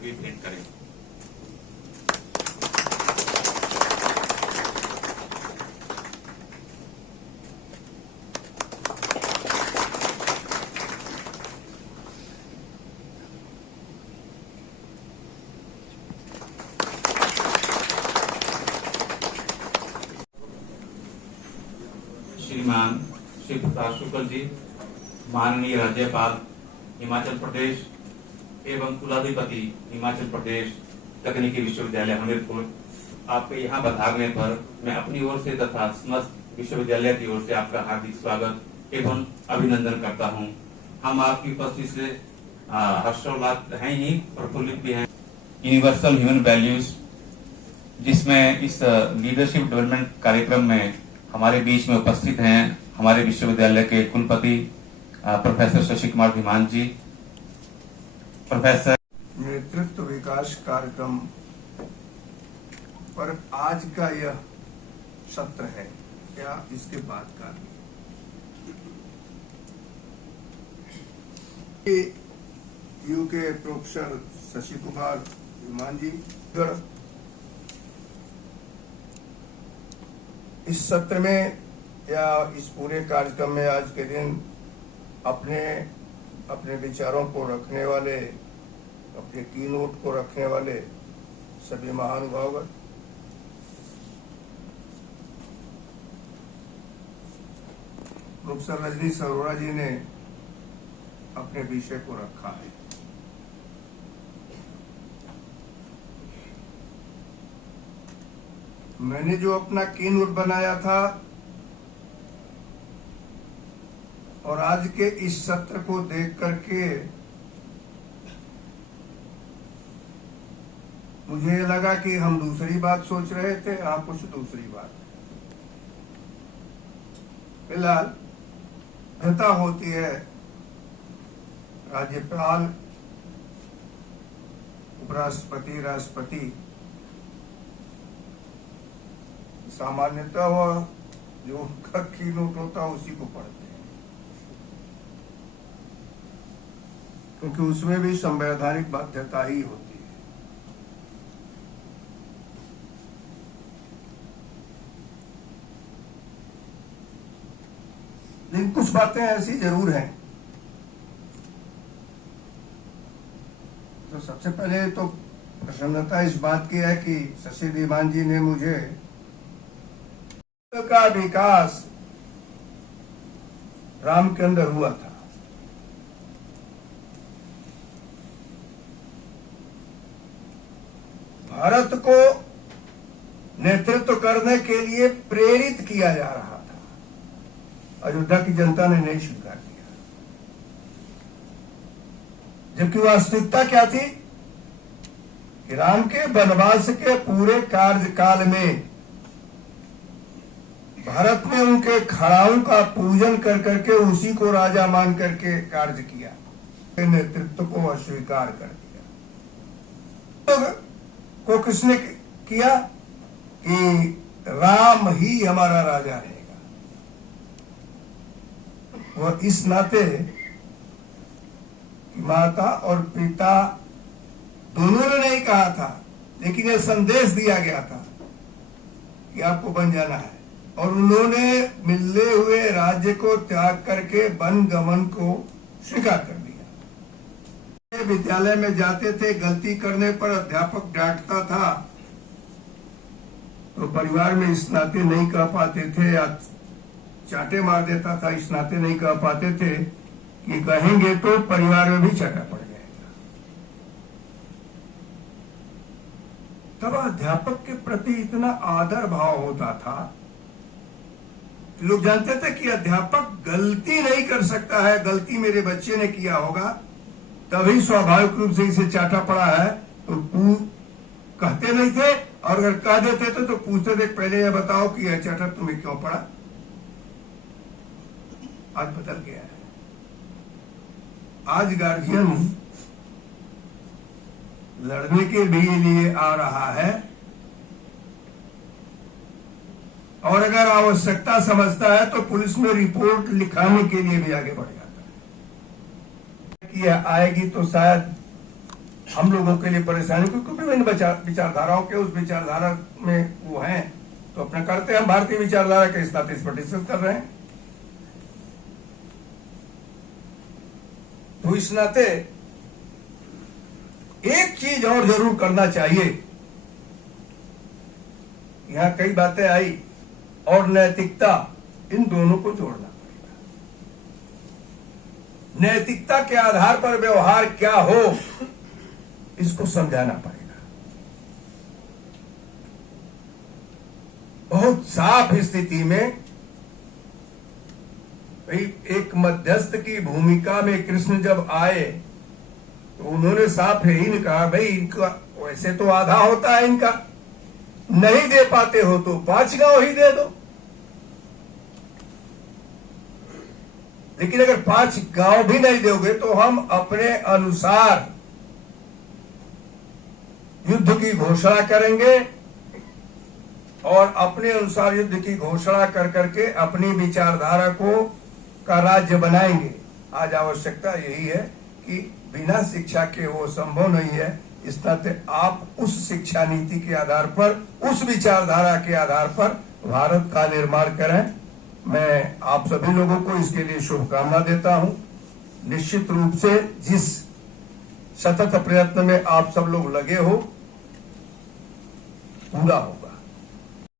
भी भेंट करें। श्रीमान श्री प्रकाश शुक्ल जी, माननीय राज्यपाल हिमाचल प्रदेश एवं कुलाधिपति हिमाचल प्रदेश तकनीकी विश्वविद्यालय हमीरपुर, आपके यहाँ बधाने पर मैं अपनी ओर से तथा समस्त विश्वविद्यालय की ओर से आपका हार्दिक स्वागत एवं अभिनंदन करता हूँ। हम आपकी उपस्थिति से हर्षोल्लास हैं ही, प्रफुल्लित भी हैं। यूनिवर्सल ह्यूमन वैल्यूज, जिसमें इस लीडरशिप डेवलपमेंट कार्यक्रम में हमारे बीच में उपस्थित हैं हमारे विश्वविद्यालय के कुलपति प्रोफेसर शशि कुमार धीमान जी, प्रोफेसर। नेतृत्व विकास कार्यक्रम पर आज का यह सत्र है, क्या इसके बाद का यूके प्रोफेसर शशि कुमार धीमान जी, इस सत्र में या इस पूरे कार्यक्रम में आज के दिन अपने विचारों को रखने वाले, अपने कीनोट को रखने वाले सभी महानुभाव, प्रोफेसर रजनीश अरोड़ा जी ने अपने विषय को रखा है। मैंने जो अपना कीनोट बनाया था और आज के इस सत्र को देख करके मुझे लगा कि हम दूसरी बात सोच रहे थे, आप कुछ दूसरी बात। फिलहाल भिन्नता होती है, राज्यपाल, उपराष्ट्रपति, राष्ट्रपति, सामान्यतः वह जो उनका कीनोट होता है उसी को पढ़ते हैं, क्योंकि उसमें भी संवैधानिक बाध्यता ही होती है। लेकिन कुछ बातें ऐसी जरूर हैं। तो सबसे पहले तो प्रसन्नता इस बात की है कि शशि धीमान जी ने मुझे का विकास राम के अंदर हुआ था, भारत को नेतृत्व करने के लिए प्रेरित किया जा रहा था। अयोध्या की जनता ने नहीं स्वीकार किया, जबकि वास्तविकता क्या थी कि राम के वनवास के पूरे कार्यकाल में भारत ने उनके खड़ाओं का पूजन कर करके उसी को राजा मान करके कार्य किया, नेतृत्व को अस्वीकार कर दिया। तो को किसने किया कि राम ही हमारा राजा रहेगा। और इस नाते माता और पिता दोनों ने नहीं कहा था, लेकिन यह संदेश दिया गया था कि आपको बन जाना है, और उन्होंने मिले हुए राज्य को त्याग करके वन गमन को स्वीकार कर लिया। विद्यालय में जाते थे, गलती करने पर अध्यापक डांटता था तो परिवार में इस नाते नहीं कह पाते थे, या चांटे मार देता था, इस नाते नहीं कह पाते थे कि कहेंगे तो परिवार में भी चाटा पड़ जाएगा। तब अध्यापक के प्रति इतना आदर भाव होता था, लोग जानते थे कि अध्यापक गलती नहीं कर सकता है, गलती मेरे बच्चे ने किया होगा, तभी स्वाभाविक रूप से इसे चाटा पड़ा है, तो कहते नहीं थे, और अगर कह देते थे तो पूछते थे पहले यह बताओ कि यह चाटा तुम्हें क्यों पड़ा। आज बदल गया है। आज गार्जियन लड़ने के भी लिए आ रहा है, और अगर आवश्यकता समझता है तो पुलिस में रिपोर्ट लिखाने के लिए भी आगे बढ़ जाता है कि यह आएगी तो शायद हम लोगों के लिए परेशानी, क्योंकि विभिन्न विचारधाराओं के उस विचारधारा में वो हैं, तो अपना करते हैं। हम भारतीय विचारधारा के इस नाते इस पर डिस्कस कर रहे हैं, तो इस नाते एक चीज और जरूर करना चाहिए। यहां कई बातें आई, और नैतिकता, इन दोनों को जोड़ना पड़ेगा। नैतिकता के आधार पर व्यवहार क्या हो, इसको समझाना पड़ेगा। बहुत साफ स्थिति में एक मध्यस्थ की भूमिका में कृष्ण जब आए तो उन्होंने साफ यही नहीं कहा, भाई इनका वैसे तो आधा होता है, इनका नहीं दे पाते हो तो 5 गांव ही दे दो, लेकिन अगर 5 गांव भी नहीं दोगे तो हम अपने अनुसार युद्ध की घोषणा करेंगे, और अपने अनुसार युद्ध की घोषणा कर करके अपनी विचारधारा को का राज्य बनाएंगे। आज आवश्यकता यही है कि बिना शिक्षा के वो संभव नहीं है। इस नाते आप उस शिक्षा नीति के आधार पर, उस विचारधारा के आधार पर भारत का निर्माण करें। मैं आप सभी लोगों को इसके लिए शुभकामना देता हूं। निश्चित रूप से जिस सतत प्रयत्न में आप सब लोग लगे हो, पूरा हो।